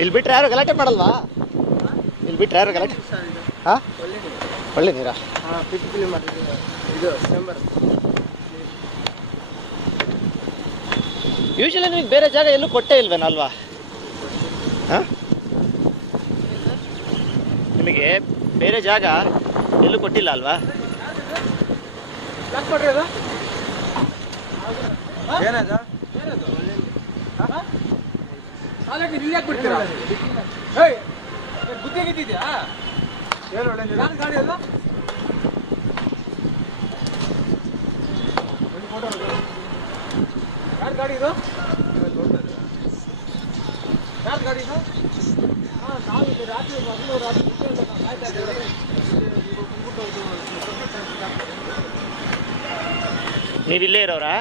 ಇಲ್ಲಿ ಬಿಟ್ರೆ ಯಾರು ಗಲಾಟೆ ಮಾಡಲ್ವಾ? ಇಲ್ಲಿ ಬಿಟ್ರೆ ಯಾರು ಗಲಾಟೆ? ಹಾಂ, ಒಳ್ಳೆ ನೀರಾ? ಹಾಂ, 50 ಕಿಲೋಮೀಟರ್ ಇದು ಚೇಂಬರ್. ಯೂಶಲಿ ನಿಮಗೆ ಬೇರೆ ಜಾಗ ಎಲ್ಲೂ ಕೊಟ್ಟೇ ಇಲ್ವೇನಲ್ವಾ? ಹಾಂ, ನಿಮಗೆ ಬೇರೆ ಜಾಗ ಎಲ್ಲೂ ಕೊಟ್ಟಿಲ್ಲ ಅಲ್ವಾ? ಯಾಕೆ ಕೊಡ್ರಿ ಅದು? ಏನದು? ಸಾಲಕ್ಕೆ ಇಲ್ಲಿ ಯಾಕೆ ಬಿಡ್ತೀರಾ? ಹೇಯ್, ಬುದ್ಧಿ ಆಗಿದ್ದಿದ್ಯಾ? ಏನು ಒಳ್ಳೆ ಯಾರು ಗಾಡಿ ಅಲ್ಲ? ಯಾರು ಗಾಡಿ ಇದು? ಯಾರು ಗಾಡಿ ಇದು? ಹಾಂ, ನಾವು ಇಲ್ಲಿ ರಾತ್ರಿ ಕಾಯ್ತಾ ಇದ್ದೇವೆ. ನೀವಿಲ್ಲೇ ಇರೋರಾ?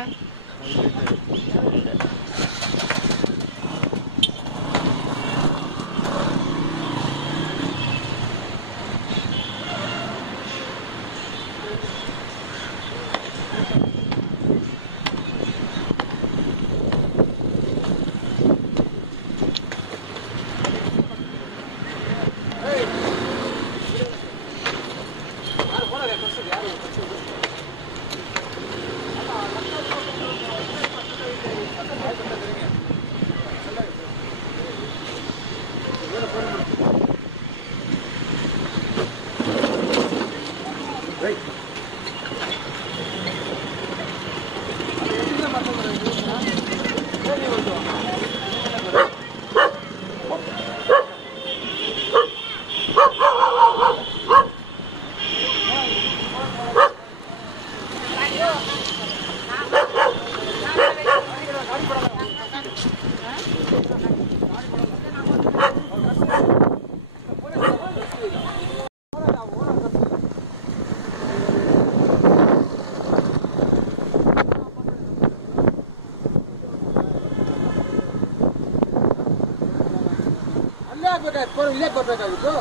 ಇಲ್ಲೇ ಬರ್ಬೇಕಾಗಿತ್ತು.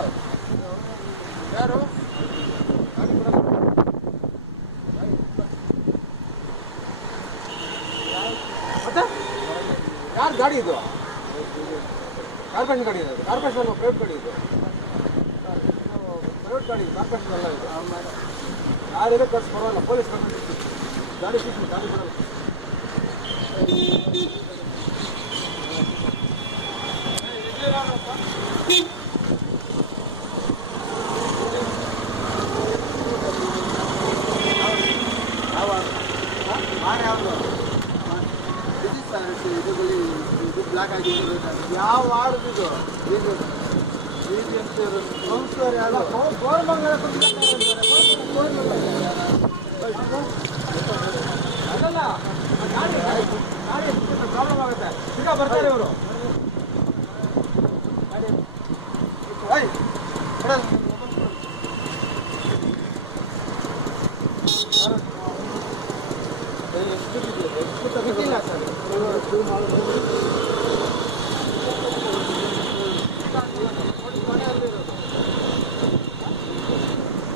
ಯಾರು ಮತ್ತೆ ಯಾರು ಗಾಡಿ ಇದು? ಕಾರ್ಪೊರೇಷನ್ ಗಾಡಿ ಇದು. ಕಾರ್ಪೊರೇಷನ್ ಪ್ರೈವೇಟ್ ಗಾಡಿ ಇದು. ಪ್ರೈವೇಟ್ ಗಾಡಿ, ಕಾರ್ಪೊರೇಷನ್ ಅಲ್ಲ ಇದು. ಯಾರಿಗೂ ಖರ್ಚು ಬರೋಲ್ಲ. ಪೊಲೀಸ್ ಗಾಡಿ ಸಿಗ್ತೀನಿ, ಗಾಡಿ ಬರೋಲ್ಲ. ಯಾವ ವಾರ್ಡಿದು ಅದಲ್ಲ, ಗಾಡಿ ಪ್ರಾಬ್ಲಮ್ ಆಗುತ್ತೆ. ಈಗ ಬರ್ತಾರೆ ಇವರು.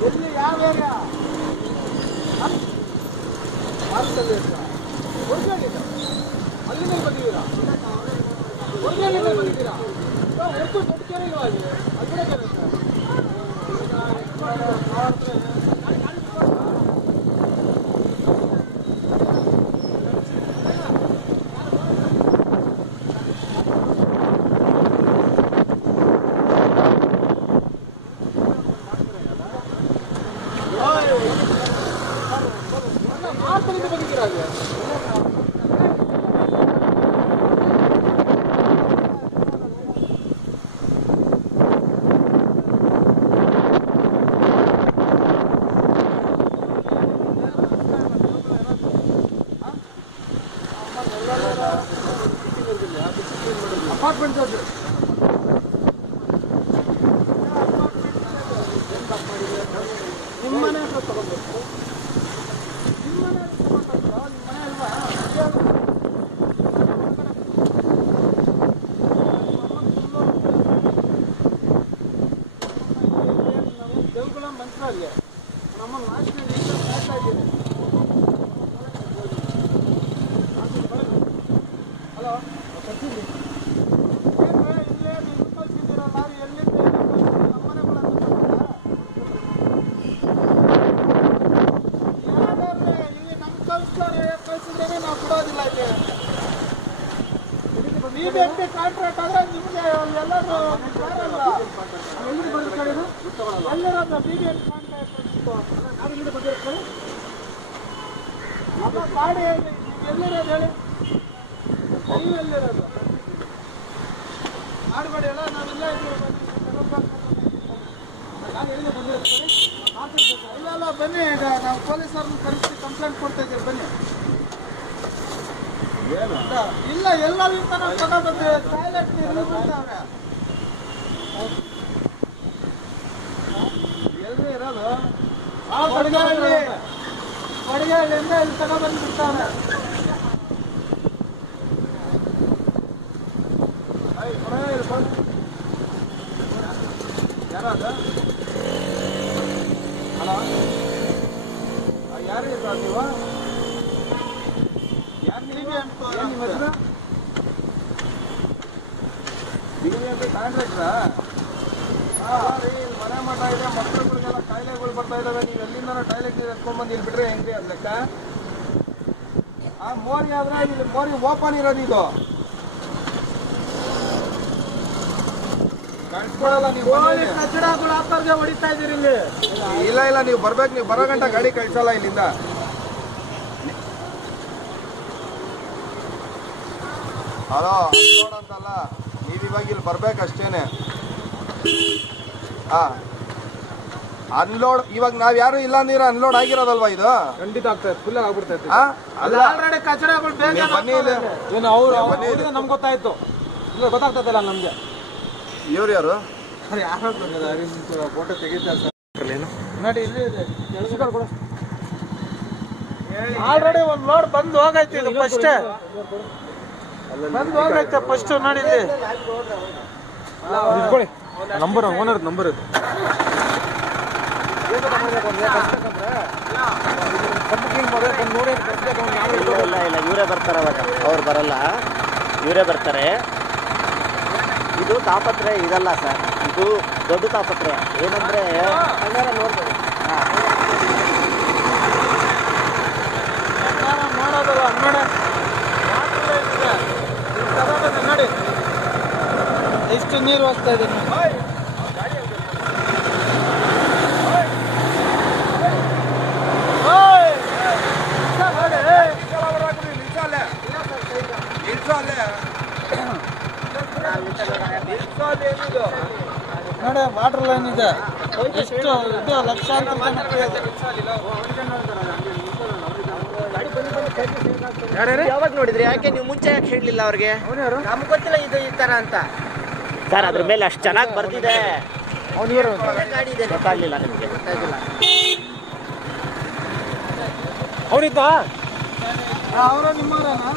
ಎಲ್ಲಿ ಯಾವ ಏರಿಯಾ? ಅಲ್ಲಿಂದ ಬಂದಿದ್ದೀರಾ? ಒರಿಜಿನಲ್ ಬಂದಿದ್ದೀರಾ? ಎಷ್ಟು ದೊಡ್ಡ ಕೆರೆ ಇಲ್ವಾ ಅಲ್ಲಿ? ಅದು ಕೂಡ ಬಂದಿದ್ದೀರಾ ಅಲ್ಲಿ? ಅಪಾರ್ಟ್ಮೆಂಟ್ ನಿಮ್ಮ ಮನೆ ಹತ್ರ ತಗೊಂಡ್ಬೇಕು. ನಿಮ್ಮ ಮನೆ ಅಲ್ವಾ? ದೇವಗುಳ ಮಂತ್ರಾಲಯ ನಮ್ಮ ನಾಶನಲ್ಲಿ ಕಾಯ್ತಾ ಇದ್ದೀನಿ. ಹಲೋ, ಇಲ್ಲೇ BBMP ಕಾಂಟ್ರಾಕ್ಟ್ ಆದ್ರೆ ನಿಮಗೆ ಎಲ್ಲರೂ ಎಲ್ಲಿ ಬಂದಿರ್ತಾರೆ ಎಲ್ಲರೂ BBMP ಕಾಂಟ್ರಾಕ್ಟ್ ಯಾರು ಬಂದಿರ್ತಾರೆ ಅದು ಗಾಡಿ ಎಲ್ಲಿರೋದು ಹೇಳಿ ನೀವು ಎಲ್ಲಿರೋದು ಮಾಡಬೇಡಿ ಎಲ್ಲ ನಾವೆಲ್ಲ ನಾನು ಎಲ್ಲಿ ಬಂದಿರ್ತಾರೆ ಇಲ್ಲ ಬನ್ನಿ ಈಗ ನಾವು ಪೊಲೀಸರನ್ನು ಕರೆಸಿ ಕಂಪ್ಲೇಂಟ್ ಕೊಡ್ತಾ ಇದ್ದೀವಿ ಬನ್ನಿ ಇಲ್ಲ ಎಲ್ಲರಿಂದ ನಾವು ತಗೊಂಡು ಬಂದೇವೆ ಟಾಯ್ಲೆಟ್ ನೀರು ಬಿಡ್ತಾವ್ರೆ ಎಲ್ರಿ ಇರೋದು ಕೊಡಗಹಳ್ಳಿಯಿಂದ ಇಲ್ಲಿ ತಗೊಂಡ್ಬಂದು ಬಿಡ್ತಾವ್ರೆ ಯಾರಾದ ಹಲೋ ಯಾರು ಇರ್ತಾರೆ ನೀವು BBMP ಕಾಂಟ್ರಾಕ್ಟ್ರಾ ಮನೆ ಮಠ ಇದೆ ಮಕ್ಕಳುಗಳಿಗೆಲ್ಲ ಕಾಯಿಲೆಗಳು ಬರ್ತಾ ಇದಾವೆ ನೀವು ಎಲ್ಲಿಂದ ಟಾಯ್ಲೆಟ್ ನೀರು ಎತ್ಕೊಂಡ್ಬಂದು ಇಲ್ಲಿ ಬಿಟ್ರೆ ಹೆಂಗ್ರಿ ಅದ್ ಲೆಕ್ಕ ಆ ಮೋರಿ ಆದ್ರೆ ಇಲ್ಲಿ ಮೋರಿ ಓಪನ್ ಇರೋದು ಇದು ಕಳ್ಸ್ಕೊಳಲ್ಲ ನೀವು ಕಚಡಗಳು ಹಾಕೋರ್ಗೆ ಹೊಡಿತಾ ಇದೀರಿ ಇಲ್ಲಿ ಇಲ್ಲ ನೀವು ಬರ್ಬೇಕು ನೀವು ಬರೋ ಗಂಟ ಗಾಡಿ ಕಳ್ಸಲ್ಲ ಇಲ್ಲಿಂದ ಹಲೋ ನೋಡಂತಲ್ಲ ನೀವು ಇವಾಗ ಇಲ್ಲಿ ಬರ್ಬೇಕಷ್ಟೇನೆ ಅನ್ಲೋಡ್ ಇವಾಗ ನಾವ್ ಯಾರು ಇಲ್ಲ ನೀರು ಅನ್ಲೋಡ್ ಆಗಿರೋದಲ್ವಾ ಇದು ಖಂಡಿತ ಆಗ್ತದೆ ಫುಲ್ ಆಗ್ಬಿಡ್ತೈತೆ ಬನ್ನಿ ನಮ್ಗೆ ಗೊತ್ತಾಯ್ತು ಇಲ್ಲ ಗೊತ್ತಾಗ್ತದಲ್ಲ ನಮ್ಗೆ ಇವ್ರು ಯಾರು ಫೋಟೋ ತೆಗಿತಾರೆ ನೋಡಿ ಇಲ್ಲಿ ಆಲ್ರೆಡಿ ಒಂದ್ ಲೋಡ್ ಬಂದು ಹೋಗೈತಿ ಇದು ಫಸ್ಟ್ ಬಂದು ಹೋಗೈತೆ ಫಸ್ಟ್ ನೋಡಿ ಇಲ್ಲಿ ನಂಬರ್ ಓನರ್ ನಂಬರ್ ಇದು ಇಲ್ಲ ಇವರೇ ಬರ್ತಾರೆ ಅವಾಗ ಅವ್ರು ಬರಲ್ಲ ಇವರೇ ಬರ್ತಾರೆ ಇದು ತಾಪತ್ರೆ ಇದಲ್ಲ ಸರ್ ಇದು ದೊಡ್ಡ ತಾಪತ್ರೆ ಏನಂದ್ರೆ ನೋಡ್ಬೋದು ಮಾಡೋದಲ್ಲ ನೋಡಿ ಎಷ್ಟು ನೀರು ಹೋಗ್ತಾ ಇದೆ ನೋಡಿ ವಾಟರ್ ಲೈನ್ ಇದೆ ಎಷ್ಟು ಇದು ಲಕ್ಷಾಂತರ ಯಾವಾಗ ನೋಡಿದ್ರಿ ಯಾಕೆ ನೀವು ಮುಂಚೆ ಯಾಕೆ ಹೇಳಲಿಲ್ಲ ಅವ್ರಿಗೆ ನಮ್ಗೆ ಗೊತ್ತಿಲ್ಲ ಇದು ಈ ತರ ಅಂತ ಸರ್ ಅದ್ರ ಮೇಲೆ ಅಷ್ಟು ಚೆನ್ನಾಗಿ ಬರ್ತಿದೆ ಗಾಡಿ ಇದೆ ಗೊತ್ತಾಗ್ಲಿಲ್ಲ ನಿಮಗೆ ಗೊತ್ತಾಗಿಲ್ಲ ಅವರಿದ್ದ ಅವರ ನಿಮ್ಮವರೇನಾ